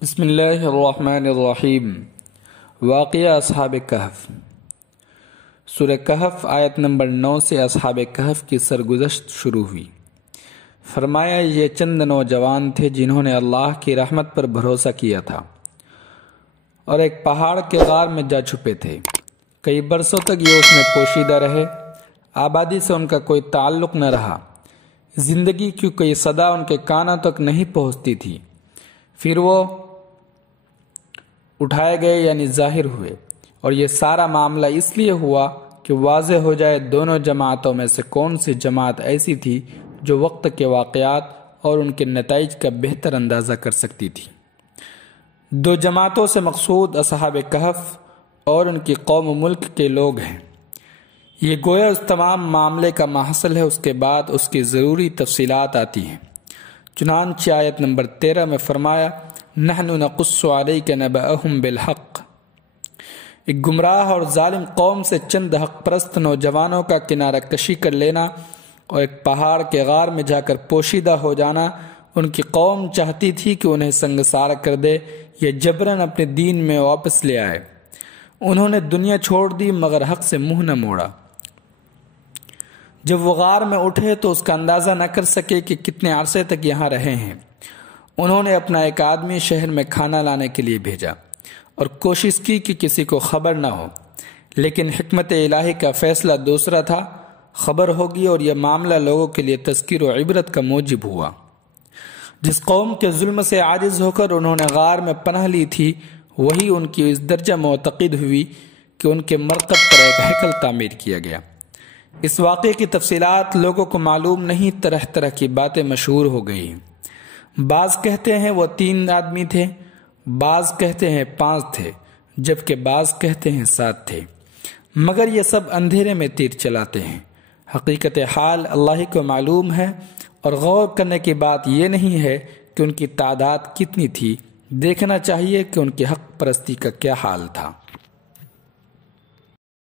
بسم اللہ الرحمن الرحیم۔ واقعہ اصحاب کہف۔ سورہ کہف آیت نمبر 9 سے اصحاب کہف کی سرگزشت شروع ہوئی۔ فرمایا یہ چند نوجوان تھے جنہوں نے اللہ کی رحمت پر بھروسہ کیا تھا اور ایک پہاڑ کے غار میں جا چھپے تھے۔ کئی برسوں تک یہ اس میں پوشیدہ رہے۔ آبادی سے ان کا کوئی تعلق نہ رہا۔ زندگی کی کوئی صدا ان کے کانوں تک نہیں پہنچتی تھی۔ پھر وہ اٹھائے گئے یعنی ظاہر ہوئے، اور یہ سارا معاملہ اس لیے ہوا کہ واضح ہو جائے دونوں جماعتوں میں سے کون سی جماعت ایسی تھی جو وقت کے واقعات اور ان کے نتائج کا بہتر اندازہ کر سکتی تھی۔ دو جماعتوں سے مقصود اصحاب کہف اور ان کی قوم و ملک کے لوگ ہیں۔ یہ گویا اس تمام معاملے کا محصل ہے۔ اس کے بعد اس کی ضروری تفصیلات آتی ہیں۔ چنانچہ آیت نمبر 13 میں فرمایا نحن نقص علیک نبأہم بالحق۔ ایک گمراہ اور ظالم قوم سے چند حق پرست نوجوانوں کا کنارہ کشی کر لینا اور ایک پہاڑ کے غار میں جا کر پوشیدہ ہو جانا، ان کی قوم چاہتی تھی کہ انہیں سنگسار کر دے یا جبراً اپنے دین میں واپس لے آئے۔ انہوں نے دنیا چھوڑ دی مگر حق سے منہ نہ موڑا۔ جب وہ غار میں اٹھے تو اس کا اندازہ نہ کر سکے کہ کتنے عرصے تک یہاں رہے ہیں۔ انہوں نے اپنا ایک آدمی شہر میں کھانا لانے کے لیے بھیجا اور کوشش کی کہ کسی کو خبر نہ ہو، لیکن حکمت الہی کا فیصلہ دوسرا تھا۔ خبر ہوگی اور یہ معاملہ لوگوں کے لیے تذکیر و عبرت کا موجب ہوا۔ جس قوم کے ظلم سے عاجز ہو کر انہوں نے غار میں پناہ لی تھی، وہی ان کی اس درجہ معتقد ہوئی کہ ان کے مرکب پر ایک ہیکل تعمیر کیا گیا۔ اس واقعے کی تفصیلات لوگوں کو معلوم نہیں، طرح طرح کی باتیں مشہور ہو گئی۔ بعض کہتے ہیں وہ 3 آدمی تھے، بعض کہتے ہیں 5 تھے، جبکہ بعض کہتے ہیں 7 تھے، مگر یہ سب اندھیرے میں تیر چلاتے ہیں۔ حقیقت حال اللہ کو معلوم ہے، اور غور کرنے کی بات یہ نہیں ہے کہ ان کی تعداد کتنی تھی، دیکھنا چاہیے کہ ان کی حق پرستی کا کیا حال تھا۔